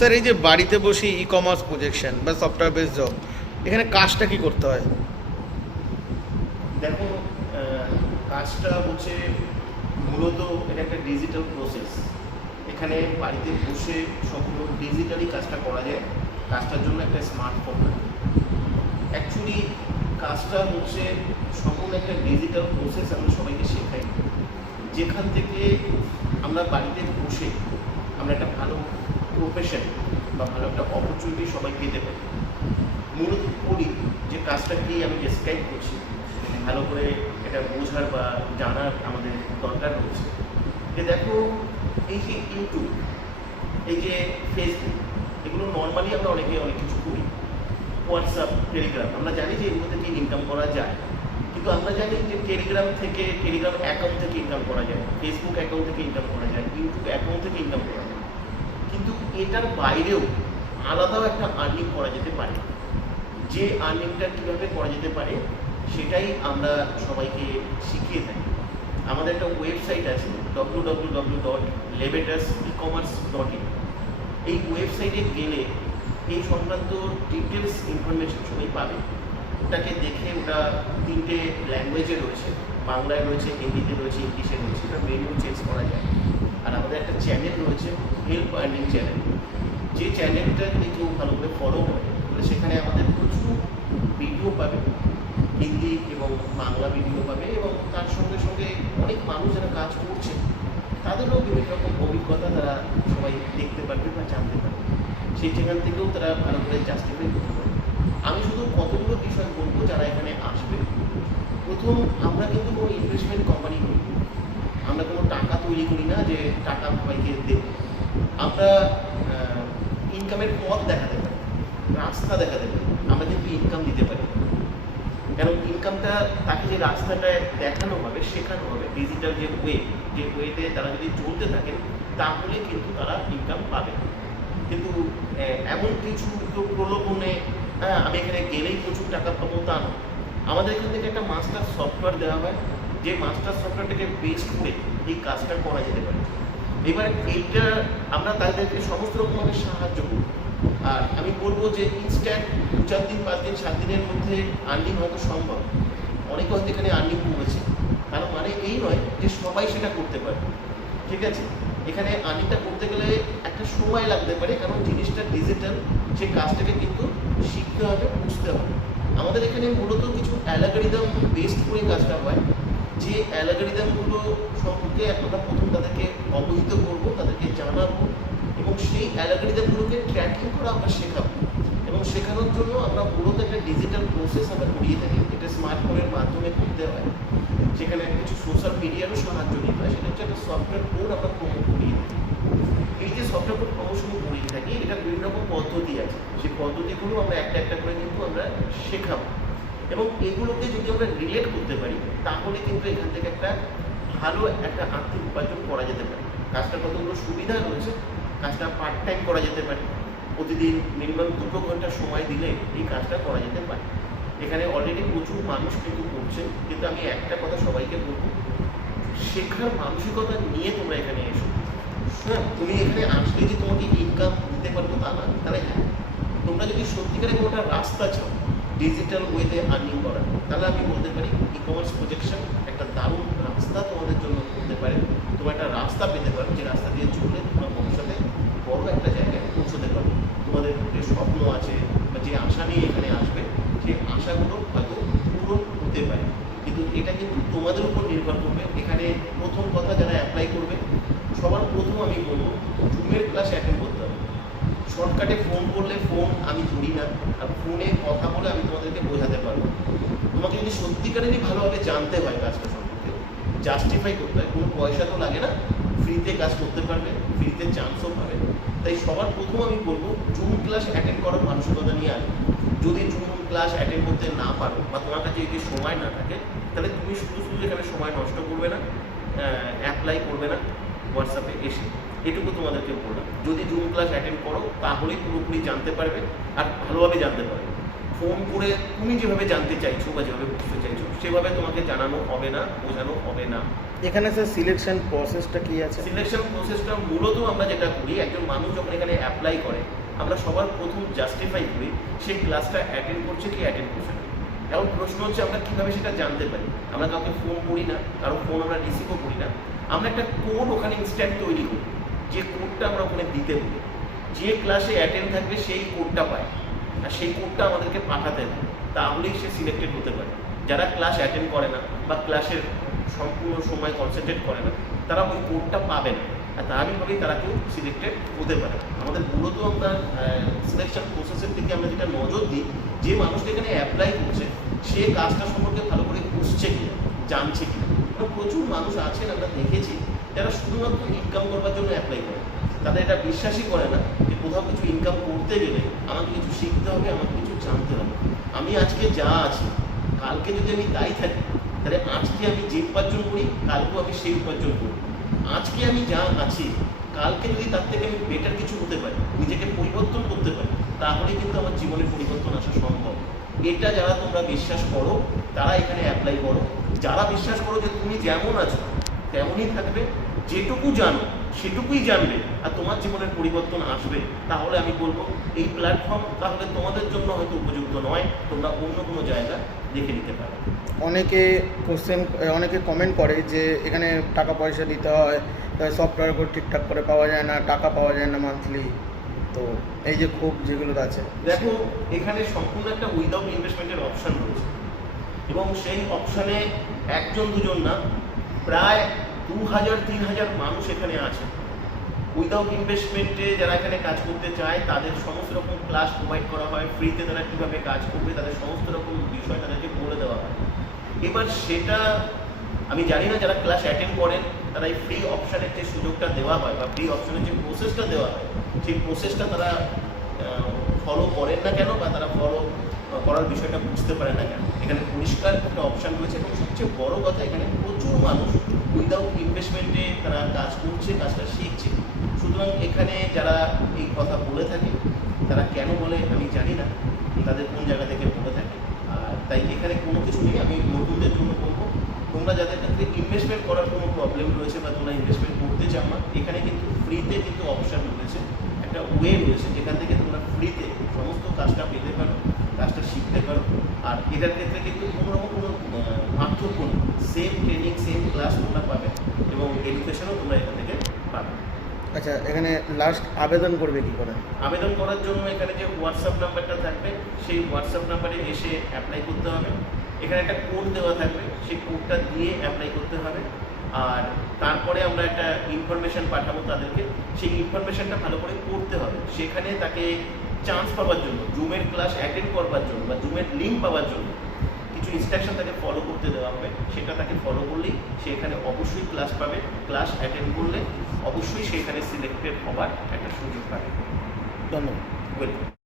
Sir, এই যে বাড়িতে বসে ই কমার্স প্রজেকশন বা সফটওয়্যার বেস জব এখানে কাজটা কি করতে হয়? দেখো কাজটা হচ্ছে মূলত এটা একটা ডিজিটাল প্রসেস এখানে বাড়িতে বসে সম্পূর্ণ ডিজিটালি কাজটা করা যায়। কাজটার জন্য একটা স্মার্টফোন অ্যাকচুয়ালি কাজটা হচ্ছে সম্পূর্ণ একটা ডিজিটাল প্রসেস আমরা সবাইকে শেখাই। যেখান থেকে আমরা বাড়িতে বসে আমরা একটা ভালো প্রফেশন বা ভালো একটা অপরচুনিটি সবাই পেতে পারি। মূলত করি যে কাজটা কি আমি ডেসক্রাইব করছি ভালো করে এটা বোঝার বা জানার আমাদের দরকার রয়েছে। যে দেখো, এই যে ইউটিউব এই যে ফেসবুক এগুলো নর্মালি আমরা অনেকে অনেক কিছু করি। হোয়াটসঅ্যাপ টেলিগ্রাম আমরা জানি যে এগুলো থেকে ইনকাম করা যায়। কিন্তু আমরা জানি যে টেলিগ্রাম থেকে টেলিগ্রাম অ্যাকাউন্ট থেকে ইনকাম করা যায় ফেসবুক অ্যাকাউন্ট থেকে ইনকাম করা যায় ইউটিউব অ্যাকাউন্ট থেকে ইনকাম করা যায়। কিন্তু এটার বাইরেও আলাদাও একটা আর্নিং করা যেতে পারে। যে আর্নিংটা কীভাবে করা যেতে পারে, সেটাই আমরা সবাইকে শিখিয়ে থাকি। আমাদের একটা ওয়েবসাইট আছে ডব্লু ডব্লু ডব্লু ডট লেবেটাস ই কমার্স ডট ইন এই ওয়েবসাইটে গেলে এই সংক্রান্ত ডিটেলস ইনফরমেশন সবাই পাবে। ওটাকে দেখে ওটা তিনটে ল্যাঙ্গুয়েজে রয়েছে। বাংলায় রয়েছে, হিন্দিতে রয়েছে, ইংলিশে রয়েছে। এটা মেনু চেঞ্জ করা যায়। আর আমাদের একটা চ্যানেল রয়েছে হেল্প আর্নিং চ্যানেল যে চ্যানেলটা যদি কেউ ভালো ফলো করে, তাহলে সেখানে আমাদের প্রচুর ভিডিও পাবে। হিন্দি এবং বাংলা ভিডিও পাবে এবং তার সঙ্গে সঙ্গে অনেক মানুষ যারা কাজ করছে, তাদেরও বিভিন্ন রকম অভিজ্ঞতা তারা সবাই দেখতে পারবে বা জানতে পারবে। সেই সেখান থেকেও তারা ভালো করে জাস্টিফাই করতে পারবে। আমি শুধু কতগুলো বিষয় বলব যারা এখানে আসবে। প্রথম, আমরা কিন্তু কোনো ইনভেস্টমেন্ট কোম্পানি করি না। আমরা কোনো টাকা তৈরি করি না যে টাকা সবাইকে দেব আমরা ইনকামের পথ দেখাতে পারি রাস্তা দেখাতে পারি আমরা কিন্তু ইনকাম দিতে পারি। কারণ ইনকামটা তাকে যে রাস্তাটায় দেখানো হবে, শেখানো হবে ডিজিটাল যে ওয়ে যে ওয়েতে তারা যদি চলতে থাকেন, তাহলে কিন্তু তারা ইনকাম পাবে। কিন্তু এমন কিছু কেউ প্রলোভনে হ্যাঁ আমি এখানে গেলেই প্রচুর টাকা পাবো তা না আমাদের এখান থেকে একটা মাস্টার সফটওয়্যার দেওয়া হয় যে মাস্টার সফটওয়্যারটাকে বেস্ট করে এই কাজটা করা যেতে পারে। এবার এইটা আমরা তাদেরকে সমস্ত রকমভাবে সাহায্য করব। আর আমি বলব যে ইনস্ট্যান্ট দু চার দিন, পাঁচ দিন, সাত দিনের মধ্যে আর্নিং হয়তো সম্ভব। অনেকে হয়তো এখানে আর্নিং করেছে। তার মানে এই নয় যে সবাই সেটা করতে পারে। ঠিক আছে? এখানে আর্নিংটা করতে গেলে একটা সময় লাগতে পারে, কারণ জিনিসটা ডিজিটাল সে কাজটাকে কিন্তু শিখতে হবে, বুঝতে হবে। আমাদের এখানে মূলত কিছু অ্যালাগারিদম বেসড করে কাজটা হয়। যে অ্যালাগারিদমগুলো সম্পর্কে আমরা প্রথম তাদেরকে অবহিত করব, তাদেরকে জানাব এবং সেই অ্যালাগারিদমগুলোকে ট্র্যাকিং করা আমরা শেখাবো। এবং শেখানোর জন্য আমরা মূলত একটা ডিজিটাল প্রসেস আমরা করিয়ে থাকি। এটা স্মার্টফোনের মাধ্যমে করতে হয় সেখানে কিছু সোশ্যাল মিডিয়ারও সাহায্য নিতে হয়, সেটা হচ্ছে একটা সফটওয়্যার কোড আমরা প্রমোট করিয়ে থাকি। এই যে সফটওয়্যার কোড প্রমোশন করিয়ে থাকি, এটা বিভিন্ন রকম পদ্ধতি আছে। সেই পদ্ধতিগুলো আমরা একটা একটা করে কিন্তু আমরা শেখাবো। এবং এগুলোকে যদি আমরা রিলেট করতে পারি তাহলে কিন্তু এখান থেকে একটা ভালো একটা আর্থিক উপার্জন করা যেতে পারে। কাজটা কতগুলো সুবিধা রয়েছে, কাজটা পার্ট টাইম করা যেতে পারে। প্রতিদিন মিনিমাম দুটো ঘণ্টা সময় দিলে এই কাজটা করা যেতে পারে। এখানে অলরেডি প্রচুর মানুষ কিন্তু করছে, কিন্তু আমি একটা কথা সবাইকে বলব, শেখার মানসিকতা নিয়ে তোমরা এখানে এসো। হ্যাঁ তুমি এখানে আসলে যে তোমাকে ইনকাম দিতে পারব তা না, তাহলে হ্যাঁ। তোমরা যদি সত্যিকারের কোনো একটা রাস্তা চাও ডিজিটাল ওয়েতে আর্নিং করার তাহলে আমি বলতে পারি ই কমার্স প্রজেকশন একটা দারুণ রাস্তা তোমাদের জন্য করতে পারে। তোমার একটা রাস্তা পেতে পারো, যে রাস্তা দিয়ে চললে তোমরা ভবিষ্যতে বড় একটা জায়গায় পৌঁছতে পারো তোমাদের যে স্বপ্ন আছে বা যে আশা নিয়ে এখানে আসবে, সেই আশাগুলো হয়তো পূরণ হতে পারে। কিন্তু এটা কিন্তু তোমাদের উপর নির্ভর করবে। এখানে প্রথম কথা যারা অ্যাপ্লাই করবে, সবার প্রথম আমি বলব জুমের ক্লাস অ্যাটেন্ড করতে হবে। শর্টকাটে ফোন করলে আমি ধরি না। আর ফোনে কথা বলে আমি তোমাদেরকে বোঝাতে পারব। তোমাকে যদি সত্যিকারেরই ভালোভাবে জানতে হয় কাজটা সম্পর্কে জাস্টিফাই করতে হয়, কোনো পয়সা তো লাগে না ফ্রিতে কাজ করতে পারবে ফ্রিতে চান্সও পাবে। তাই সবার প্রথম আমি বলব জুম ক্লাস অ্যাটেন্ড করার মানসিকতা নিয়ে আসবে যদি জুম ক্লাস অ্যাটেন্ড করতে না পারো বা তোমার কাছে যদি সময় না থাকে, তাহলে তুমি শুধু শুধু এখানে সময় নষ্ট করবে না অ্যাপ্লাই করবে না। হোয়াটসঅ্যাপে এসে এটুকু তোমাদেরকে বললাম। যদি জুম ক্লাস অ্যাটেন্ড করো তাহলেই পুরোপুরি জানতে পারবে আর ভালোভাবে জানতে পারবে। ফোন করে তুমি যেভাবে জানতে চাইছো বা যেভাবে বুঝতে চাইছো সেভাবে তোমাকে জানানো হবে না বোঝানো হবে না। এখানে স্যার সিলেকশন প্রসেসটা কি আছে? সিলেকশন প্রসেসটা মূলত আমরা যেটা করি একজন মানুষ যখন এখানে অ্যাপ্লাই করে আমরা সবার প্রথম জাস্টিফাই করি সেই ক্লাসটা অ্যাটেন্ড করছে কি অ্যাটেন্ড করছে না। এখন প্রশ্ন হচ্ছে আমরা কীভাবে সেটা জানতে পারি? আমরা কাউকে ফোন করি না কারও ফোন আমরা রিসিভও করি না। আমরা একটা কোড ওখানে ইনস্ট্যান্ট তৈরি করি। যে কোডটা আমরা ওখানে দিতে বলি। যে ক্লাসে অ্যাটেন্ড থাকবে, সেই কোডটা পায়। আর সেই কোডটা আমাদেরকে পাঠাতে হবে তাহলেই সে সিলেক্টেড হতে পারে। যারা ক্লাস অ্যাটেন্ড করে না বা ক্লাসের সম্পূর্ণ সময় কনসেন্ট্রেট করে না, তারা ওই কোডটা পাবে না। আর স্বাভাবিকভাবেই তারা কেউ সিলেক্টেড হতে পারে আমাদের মূলত আমরা সিলেকশন প্রসেসের দিকে আমরা যেটা নজর দিই, যে মানুষটা এখানে অ্যাপ্লাই করছে, সে কাজটা সম্পর্কে ভালো করে বুঝছে কিনা, জানছে কিনা। কারণ প্রচুর মানুষ আছেন, আমরা দেখেছি, যারা শুধুমাত্র ইনকাম করবার জন্য অ্যাপ্লাই করে। তাদের এটা বিশ্বাসই করে না যে কোথাও কিছু ইনকাম করতে গেলে আমাকে কিছু শিখতে হবে, আমাকে কিছু জানতে হবে। আমি আজকে যা আছি, কালকে যদি আমি তাই থাকি, তাহলে আজকে আমি যে উপার্জন করি, কালকেও আমি সেই উপার্জন করি। আজকে আমি যা আছি, কালকে যদি তার থেকে আমি বেটার কিছু হতে পারি, নিজেকে পরিবর্তন করতে পারি তাহলে কিন্তু আমার জীবনে পরিবর্তন আসা সম্ভব। এটা যারা তোমরা বিশ্বাস করো, তারা এখানে অ্যাপ্লাই করো। যারা বিশ্বাস করো যে তুমি যেমন আছো, তেমনই থাকবে, যেটুকু জানো, সেটুকুই জানবে, আর তোমার জীবনের পরিবর্তন আসবে। তাহলে আমি বলব, এই প্ল্যাটফর্ম তাহলে তোমাদের জন্য হয়তো উপযুক্ত নয়, তোমরা অন্য কোনো জায়গা দেখে নিতে পারো। অনেকে কোশ্চেন অনেকে কমেন্ট করে যে এখানে টাকা পয়সা দিতে হয় সফটওয়্যার করে ঠিকঠাক করে পাওয়া যায় না, টাকা পাওয়া যায় না মান্থলি তো এই যে খুব যেগুলো আছে। দেখো, এখানে সম্পূর্ণ একটা উইদাউট ইনভেস্টমেন্টের অপশন রয়েছে। এবং সেই অপশানে একজন, দুজন না, প্রায় দু হাজার তিন হাজার মানুষ এখানে আছে। উইদাউট ইনভেস্টমেন্টে যারা এখানে কাজ করতে চায়, তাদের সমস্ত রকম ক্লাস প্রোভাইড করা হয়। ফ্রিতে তারা কীভাবে কাজ করবে, তাদের সমস্ত রকম বিষয় তাদেরকে বলে দেওয়া হয়। এবার সেটা, আমি জানি না যারা ক্লাস অ্যাটেন্ড করেন, তারা এই ফ্রি অপশানের যে সুযোগটা দেওয়া হয় বা ফ্রি অপশানের যে প্রসেসটা দেওয়া হয় সেই প্রসেসটা তারা ফলো করেন না কেন বা তারা ফলো করার বিষয়টা বুঝতে পারে না কেন? এখানে পরিষ্কার একটা অপশান রয়েছে এবং সবচেয়ে বড় কথা এখানে প্রচুর মানুষ উইদাউট ইনভেস্টমেন্টে তারা কাজ করছে, কাজটা শিখছে। সুতরাং এখানে যারা এই কথা বলে থাকে, তারা কেন বলে আমি জানি না, তাদের কোন জায়গা থেকে বলে থাকে। আর তাই এখানে কোনো কিছু নেই, আমি নতুনদের জন্য বলব, তোমরা যাদের ক্ষেত্রে ইনভেস্টমেন্ট করার কোনো প্রবলেম রয়েছে বা তোমরা ইনভেস্টমেন্ট করতে চাও না, এখানে কিন্তু ফ্রিতে কিন্তু অপশান রয়েছে। একটা ওয়ে রয়েছে যেখান থেকে তোমরা ফ্রিতে সমস্ত কাজটা পেতে পারো কাজটা শিখতে পারো। আর এটার ক্ষেত্রে কিন্তু কোনো রকম কোনো পার্থক্য নেই। সেম ট্রেনিং সেম ক্লাস তোমরা পাবে এবং এডুকেশনও তোমরা এখান থেকে পাবে। আচ্ছা এখানে লাস্ট আবেদন করবে কি করে? আবেদন করার জন্য এখানে যে হোয়াটসঅ্যাপ নাম্বারটা থাকবে সেই হোয়াটসঅ্যাপ নাম্বারে এসে অ্যাপ্লাই করতে হবে। এখানে একটা কোড দেওয়া থাকবে সেই কোডটা দিয়ে অ্যাপ্লাই করতে হবে। আর তারপরে আমরা একটা ইনফরমেশন পাঠাবো তাদেরকে। সেই ইনফরমেশনটা ভালো করে পড়তে হবে। সেখানে তাকে চান্স পাওয়ার জন্য জুমের ক্লাস অ্যাটেন্ড করবার জন্য বা জুমের লিঙ্ক পাওয়ার জন্য কিছু ইনস্ট্রাকশন তাকে ফলো করতে দেওয়া হবে। সেটা তাকে ফলো করলেই সে এখানে অবশ্যই ক্লাস পাবে। ক্লাস অ্যাটেন্ড করলে অবশ্যই সেখানে সিলেক্টেড হবার একটা সুযোগ পাবে। ধন্যবাদ। ওয়েলকাম